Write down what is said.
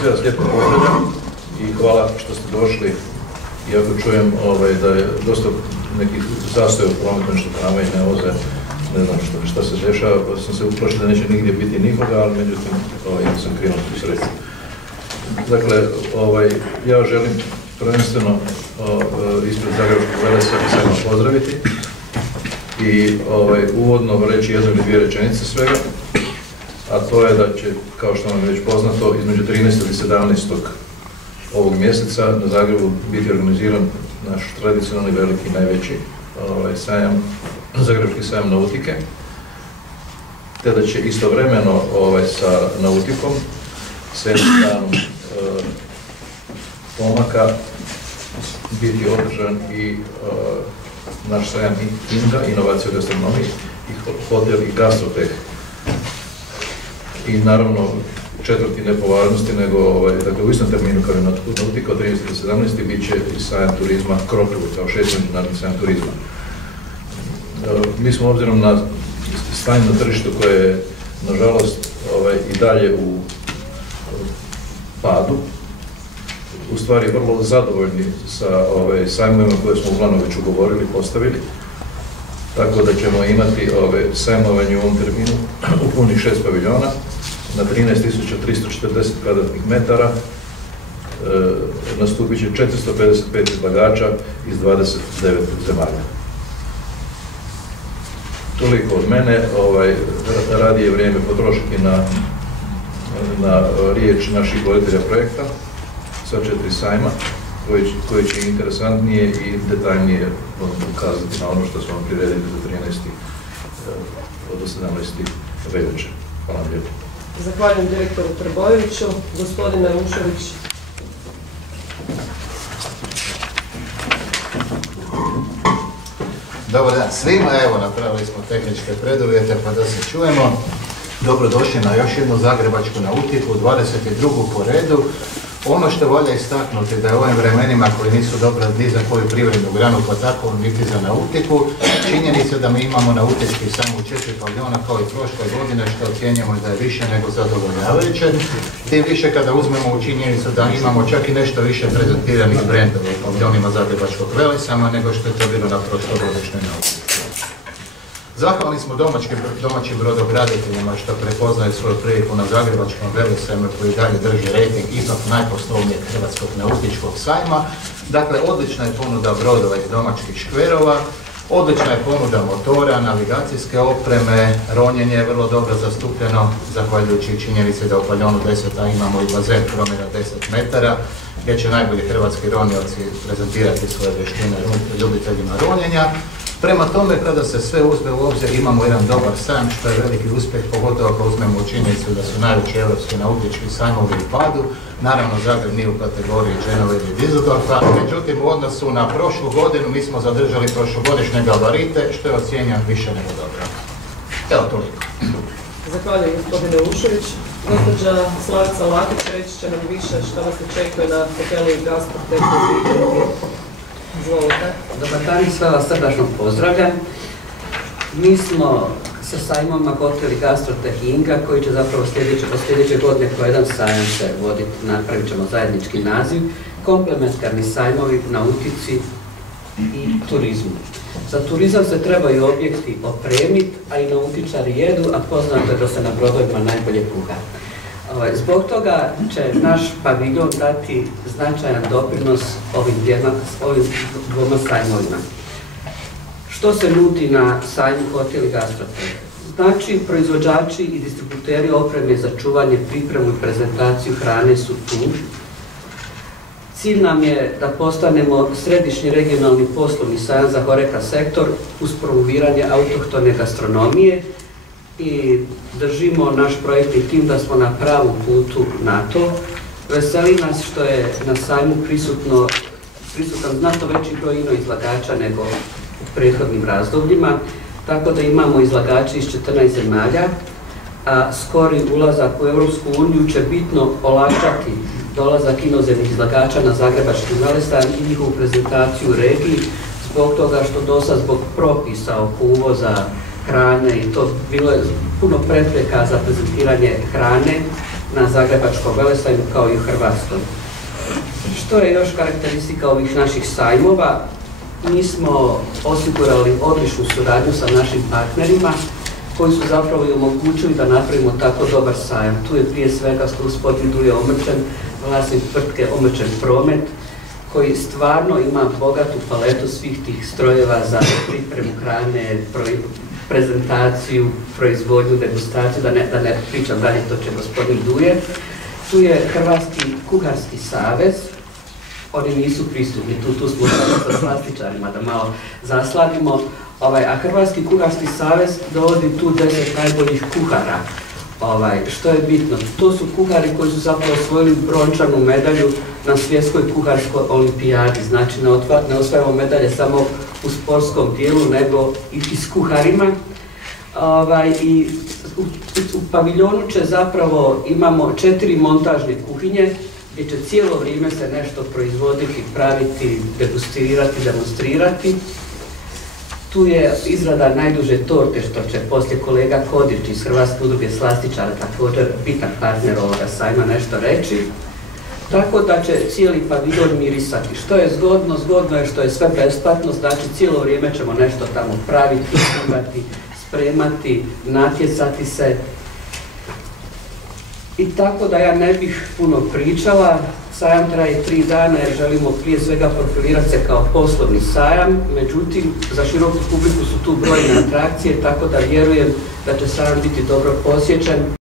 Sve vas lijepo pozdravljam i hvala što ste došli. Iako čujem da je dosta nekih zastoja u prometu, nešto tramvaj ne voze, ne znam šta se dešava, pa sam se uplašio da neće nigdje biti nikoga, ali međutim ja sam krenuo tu sreću. Dakle, ja želim prvenstveno ispred Zagrebačkog Velesa sajma pozdraviti i uvodno reći jednu ili dvije rečenice svega, a to je da će, kao što vam je već poznato, između 13. i 17. ovog mjeseca na Zagrebu biti organiziran naš tradicionalni veliki najveći sajam, Zagrebački sajam nautike, te da će istovremeno sa nautikom, s jednim danom pomaka, biti održan i naš sajam INGA, inovacija u gastronomiji, i hotel i gastroteh. I naravno, četvrti ne po važnosti, nego dakle, u istom terminu kao i nautika od 13. do 17. bit će i sajam turizma Krokovi, kao 6. međunarodni sajam turizma. Mi smo obzirom na stanje na tržištu koje je, nažalost, i dalje u padu, u stvari vrlo zadovoljni sa sajmovima koje smo uglavnom već ugovorili, postavili, tako da ćemo imati sajmovanje u ovom terminu u punih 6 paviljona na 13.340 kvadratnih metara. Nastupit će 455 izlagača iz 29 zemalja. Toliko od mene, radi je vrijeme potrošiti na riječ naših voditelja projekta sa 4 sajma, koji će interesantnije i detaljnije ukazati na ono što smo vam priredili za 13. od 17. veljače. Hvala vam lijepo. Zahvaljujem direktoru Trbojeviću. Gospodine Ušović. Dobar dan svima, evo napravili smo tehničke preduvjete pa da se čujemo. Dobrodošli na još jednu zagrebačku nautiku, 22. po redu. Ono što valja istaknuti da je u ovim vremenima koji nisu dobra ni za koju privrednu granu, pa tako niti za nautiku, činjenica da mi imamo nautički samo 4 paviljona kao i prošle godine, što ocjenjujemo da je više nego zadovoljavajuće. Tim više kada uzmemo u činjenicu da imamo čak i nešto više prezentiranih brendova u paviljonima Zagrebačkog Velesama nego što je to bilo na prošlogodišnjoj nautici. Zahvalni smo domaćim brodograditeljima što prepoznaju svoju priliku na Zagrebačkom Velesajmu koji dalje drži rejting ipak najposlovnijeg hrvatskog nautičkog sajma. Dakle, odlična je ponuda brodova iz domaćih škverova, odlična je ponuda motora, navigacijske opreme, ronjenje je vrlo dobro zastupljeno, zahvaljujući činjenici da u paviljonu 10. imamo i bazen promjera 10 metara, gdje će najbolji hrvatski ronioci prezentirati svoje vještine ljubiteljima ronjenja. Prema tome, kada se sve uzme u obzir, imamo jedan dobar sajam, što je veliki uspjeh, pogotovo ako uzmemo u činjenicu da su najveći europski nautički sajmovi u padu. Naravno, Zagreb nije u kategoriji Genove ili Düsseldorfa, međutim, u odnosu na prošlu godinu mi smo zadržali prošlogodišnje gabarite, što je ocijenjeno više nego dobro. Evo toliko. Zahvaljujem gospodine Ušović. Gospođa Slavica Lakić reći će nam više što vas očekuje na hotelu i gastrotehu. Izvolite. Dobar dan i sve vas srdačno pozdravljam. Mi smo sa sajmama Hotel i Gastroteh INGA koji će zapravo sljedeće godine kao jedan sajam se voditi, napravit ćemo zajednički naziv, komplementarni sajmovi nautici i turizmu. Za turizam se trebaju objekti opremiti, a i nautičari jedu, a poznato je da se na brodovima najbolje kuha. Zbog toga će naš paviljon dati značajan doprinos ovim dvoma sajmovima. Što se nudi na sajmu Hotel i Gastroteh? Znači, proizvođači i distributeri opreme za čuvanje, pripremu i prezentaciju hrane su tu. Cilj nam je da postanemo središnji regionalni poslovni sajam za HoReCa sektor uz promoviranje autohtone gastronomije i držimo naš projektni tim da smo na pravom putu na to. Veseli nas što je na sajmu prisutan znatno veći broj izlagača nego u prethodnim razdobljima, tako da imamo izlagače iz 14 zemalja, a skori ulazak u Europsku uniju će bitno olakšati dolazak inozemnih izlagača na Zagrebački Velesajam i njihovu prezentaciju u regiji, zbog toga što dosad zbog propisa oko uvoza hrane i to bilo je puno prepreka za prezentiranje hrane na Zagrebačkom velesajmu kao i u Hrvatskoj. Što je još karakteristika ovih naših sajmova? Mi smo osigurali odličnu suradnju sa našim partnerima koji su zapravo i omogućili da napravimo tako dobar sajam. Tu je prije svega gospodin Duje Omrčen, vlasnik tvrtke Omrčen Promet, koji stvarno ima bogatu paletu svih tih strojeva za pripremu hrane, prezentaciju, proizvodnju, degustaciju, da ne pričam dalje, to će gospodin Duje. Tu je Hrvatski kuharski savez, oni nisu prisutni, tu smo sa slastičarima da malo zasladimo, a Hrvatski kuharski savez dovodi tu 10 najboljih kuhara. Što je bitno? To su kuhari koji su zapravo osvojili brončanu medalju na svjetskoj kuharskoj olimpijadi. Znači ne osvajamo medalje samo u sportskom dijelu, nego i s kuharima. I u paviljonu će zapravo imamo 4 montažne kuhinje gdje će cijelo vrijeme se nešto proizvoditi, praviti, degustirati, demonstrirati. Tu je izrada najduže torte, što će poslije kolega Kodić iz Hrvatske udruge slastičara, također bitan partner ovoga sajma, nešto reći. Tako da će cijeli paviljon mirisati. Što je zgodno? Zgodno je što je sve besplatno, znači cijelo vrijeme ćemo nešto tamo praviti, kuhati, spremati, natjecati se. I tako da ja ne bih puno pričala. Sajam traje 3 dana jer želimo prije svega profilirati se kao poslovni sajam, međutim za široku publiku su tu brojne atrakcije, tako da vjerujem da će sajam biti dobro posjećen.